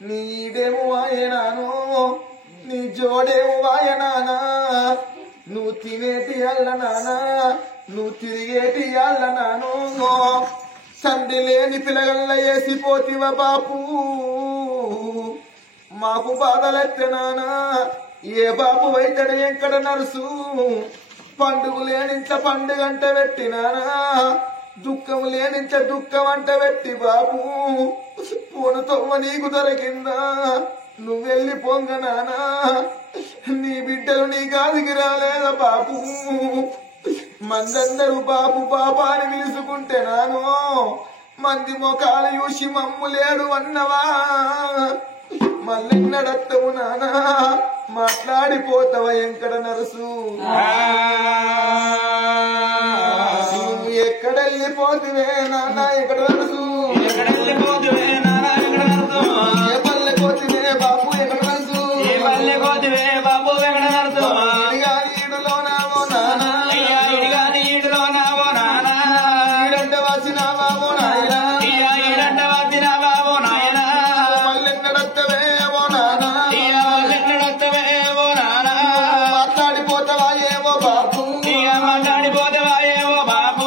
నీడేమో వాయనాను నీ జోడేమో వాయనానా నువ్వు తినేటి అల్ల నానా నువ్వు తిరిగేటి అల్ల నాను తండ్రి లేని పిల్లగల్ల వేసిపోతివా బాపు మాకు బాధలెత్తనానా ఏ బాబు వైతడు ఎంకడ నరుసు పండుగ లేనింత పండుగంట పెట్టినానా దుఃఖం లేనింత దుఃఖం అంట పెట్టి బాబు పూనతొమ్మ నీకు దొరికిందా నువ్వెళ్ళి పొంగనానా నీ బిడ్డలు నీ గాదికి రాలేదా బాబు మందందరూ బాబు బాబా అని పిలుచుకుంటే నాను మంది మొఖాలు చూసి మమ్ము లేడు అన్నవా మళ్ళెన్నడత్తవు నానా మాట్లాడిపోతావా ఎంకడ నరుసు నువ్వు ఎక్కడెళ్ళిపోతువే నానా ఎక్కడ నరుసు ఎక్కడెళ్ళిపోతువే నానా ఎక్కడ నరుసు ఏ పల్లె పోతువే బాబు ఎక్కడ నరుసు ఏ పల్లె పోతువే బాబు ఎక్కడ నరుసు ఈడులోనావో నానా ఈడులోనావో నానా ఈడంట వాసినావో నాయనా ఈడంట వాసినావో నాయనా మళ్ళెన్నడత్తవే ఓ నానా ఎన్నడత్తవే ఓ నానా మాట్లాడిపోతావా ఏవో బాబు మాట్లాడిపోతావా ఏవో బాబు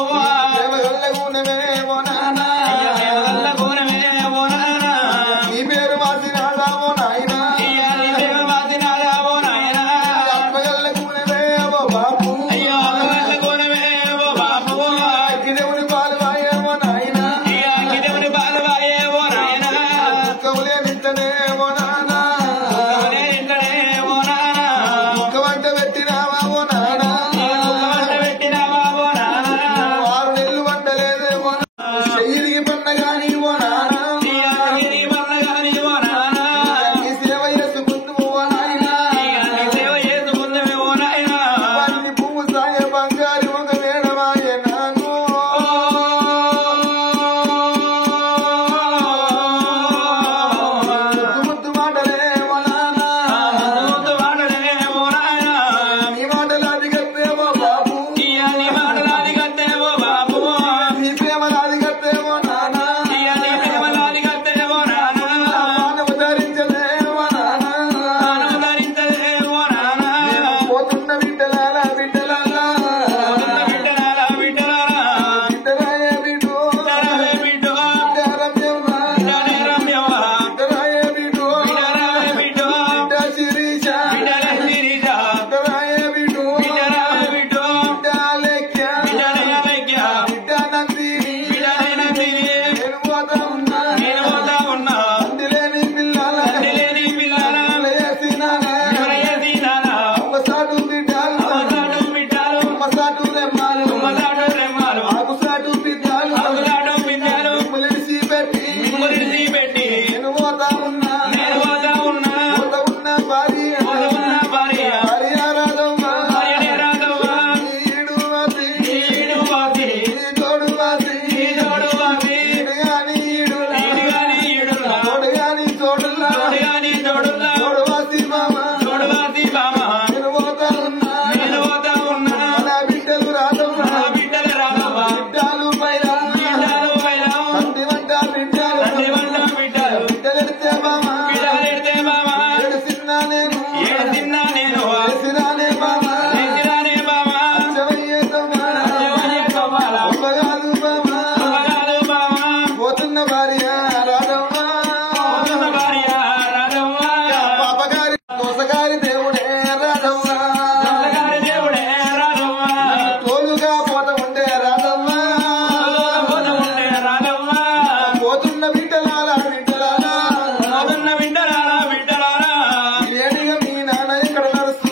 ఎవగల్లగునవే ఓ నానా నీ పేరు వాసినాదావో నాయనా ఆత్మగల్లగునవే ఓ బాబు గిడవుని పాలువాయేవో నాయనా దుఃఖములే నింటనే ఓ నానా దుఃఖమంట పెట్టినావా ఓ నానా 6 నెలలు వండలేదేమో చెయ్యిరిగి పండగాని ఓ నానా నీ సేవ చేసుకుందువు ఓ నాయనా వారిని పువ్వు సాయ బంగారు ఒక వేడవాయే నాను ముద్దు మాటలే ఓ నానా నీ మాటలు అదిగత్తేవో బాబు నీ ప్రేమలు అదిగత్తేవో నానా మానవ ధరించలేవో నానా పోతున్న బిడ్డలారా బిడ్డలారా బిడ్డరాయే బిడ్డు బిడ్డరమ్యవ్వా బిడ్డరాయే బిడ్డు బిడ్డ శిరీష బిడ్డరాయే బిడ్డు బిడ్డ లేఖ్య బిడ్డ నందిని నేను పోతా ఉన్నా అందులేని పిల్లల వేసినానా అమ్మసాటు బిడ్డలు అమ్మసాటు రెమ్మాలు ఆకుసాటు బిడ్డలు ములిసి పెట్టి నేను పోతా ఉన్నా పోతా ఉన్న భార్య రాధవ్వ ఈడు వాసి తోడు వాసి ఈడు గాని తోడులా తోడు వాసి మామ నేను పోతా ఉన్నా నా బిడ్డలు రాధవ్వ బిడ్డలు పైన తండ్రి వంట బిడ్డలు బిడ్డలెడితే మామ ఏడుసిన్నా నేను వేసినానే మామ అచ్చవయ్యేతో మామ ఒక్కగాదు మామ పోతున్న భార్య రాధవ్వ పాపగారి దోసగారి దేవుడే రాధవ్వ తోలుగా పోత ఉండే రాధవ్వ పోతున్న బిడ్డలారా ఏడిగా మీ నాన్న ఇక్కడ నడుస్తూ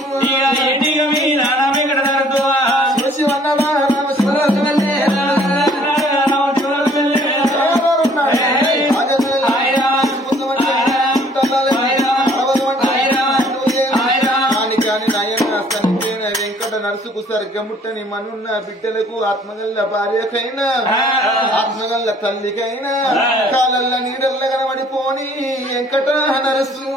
చూసి వన్నవా రామశివరాజువల్లే వెంకట నడుసుకు సరిగ్గముట్టని మనున్న బిడ్డలకు ఆత్మగల్ల భార్యకైనా ఆత్మగల్ల తల్లికైనా కాలల్ల నీడల్ల కనబడిపోని వెంకట నరసు